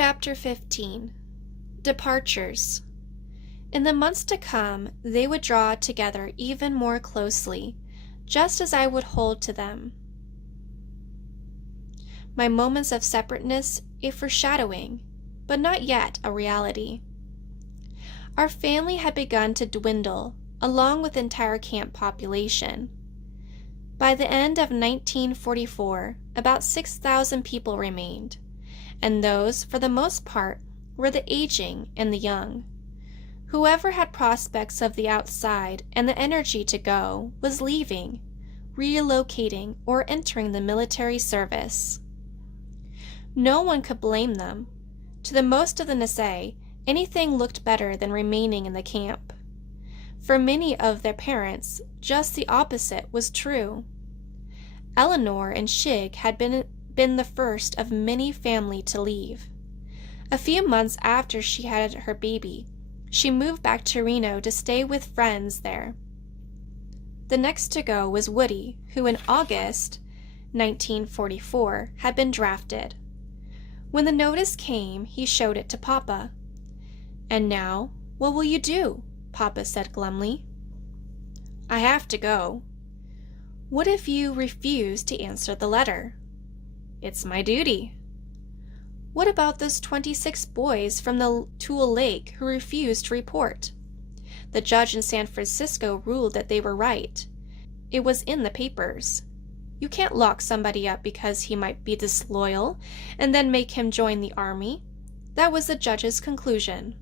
Chapter 15. Departures. In the months to come, they would draw together even more closely, just as I would hold to them. My moments of separateness a foreshadowing, but not yet a reality. Our family had begun to dwindle, along with the entire camp population. By the end of 1944, about 6,000 people remained, and those, for the most part, were the aging and the young. Whoever had prospects of the outside and the energy to go was leaving, relocating, or entering the military service. No one could blame them. To the most of the Nisei, anything looked better than remaining in the camp. For many of their parents, just the opposite was true. Eleanor and Shig had been the first of many family to leave. A few months after she had her baby, she moved back to Reno to stay with friends there. The next to go was Woody, who in August 1944 had been drafted. When the notice came, he showed it to Papa. "And now, what will you do?" Papa said glumly. "I have to go." "What if you refuse to answer the letter?" "It's my duty." "What about those 26 boys from the Tule Lake who refused to report? The judge in San Francisco ruled that they were right. It was in the papers. You can't lock somebody up because he might be disloyal and then make him join the army. That was the judge's conclusion."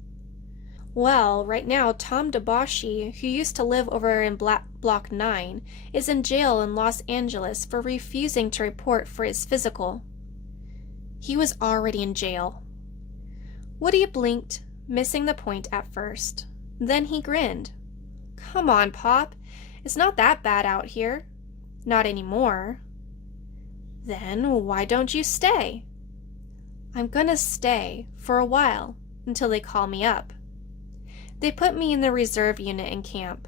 "Well, right now Tom Dabashi, who used to live over in Block 9, is in jail in Los Angeles for refusing to report for his physical." "He was already in jail." Woody blinked, missing the point at first. Then he grinned. "Come on, Pop. It's not that bad out here. Not anymore." "Then why don't you stay?" "I'm gonna stay for a while, until they call me up. They put me in the reserve unit in camp.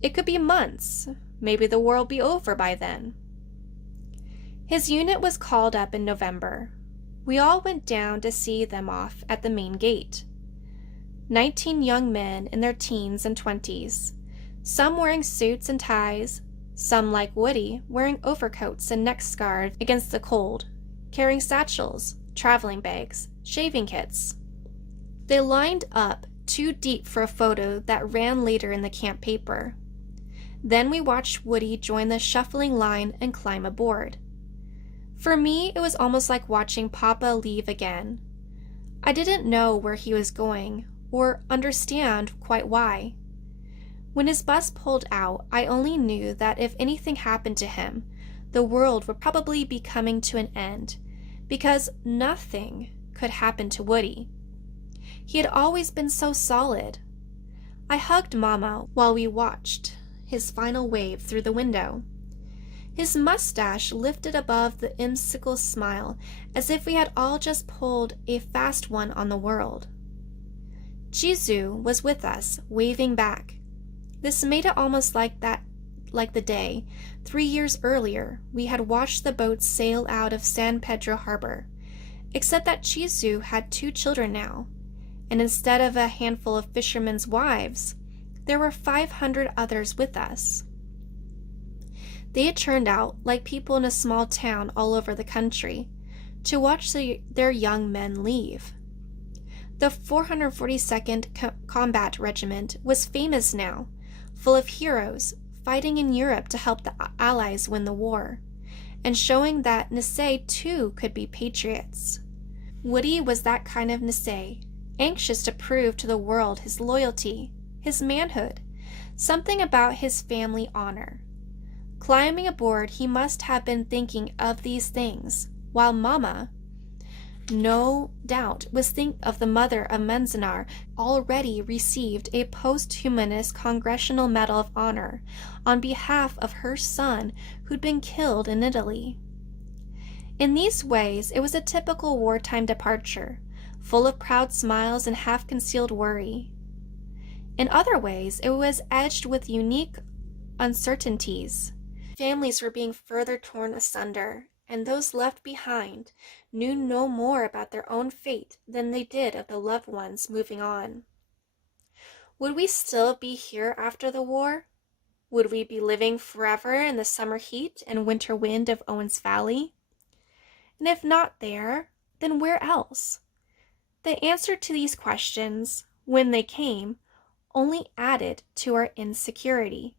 It could be months. Maybe the war will be over by then." His unit was called up in November. We all went down to see them off at the main gate. 19 young men in their teens and 20s, some wearing suits and ties, some like Woody wearing overcoats and neck scarves against the cold, carrying satchels, traveling bags, shaving kits. They lined up too deep for a photo that ran later in the camp paper. Then we watched Woody join the shuffling line and climb aboard. For me, it was almost like watching Papa leave again. I didn't know where he was going or understand quite why. When his bus pulled out, I only knew that if anything happened to him, the world would probably be coming to an end, because nothing could happen to Woody. He had always been so solid. I hugged Mama while we watched his final wave through the window. His mustache lifted above the whimsical smile, as if we had all just pulled a fast one on the world. Jizu was with us, waving back. This made it almost like the day, 3 years earlier, we had watched the boats sail out of San Pedro Harbor, except that Jizu had 2 children now, and instead of a handful of fishermen's wives, there were 500 others with us. They had turned out like people in a small town all over the country to watch their young men leave. The 442nd Combat Regiment was famous now, full of heroes fighting in Europe to help the Allies win the war, and showing that Nisei too could be patriots. Woody was that kind of Nisei, anxious to prove to the world his loyalty, his manhood, something about his family honor. Climbing aboard, he must have been thinking of these things, while Mama, no doubt, was thinking of the mother of Manzanar, already received a posthumous Congressional Medal of Honor on behalf of her son who'd been killed in Italy. In these ways, it was a typical wartime departure, full of proud smiles and half-concealed worry. In other ways, it was edged with unique uncertainties. Families were being further torn asunder, and those left behind knew no more about their own fate than they did of the loved ones moving on. Would we still be here after the war? Would we be living forever in the summer heat and winter wind of Owens Valley? And if not there, then where else? The answer to these questions, when they came, only added to our insecurity.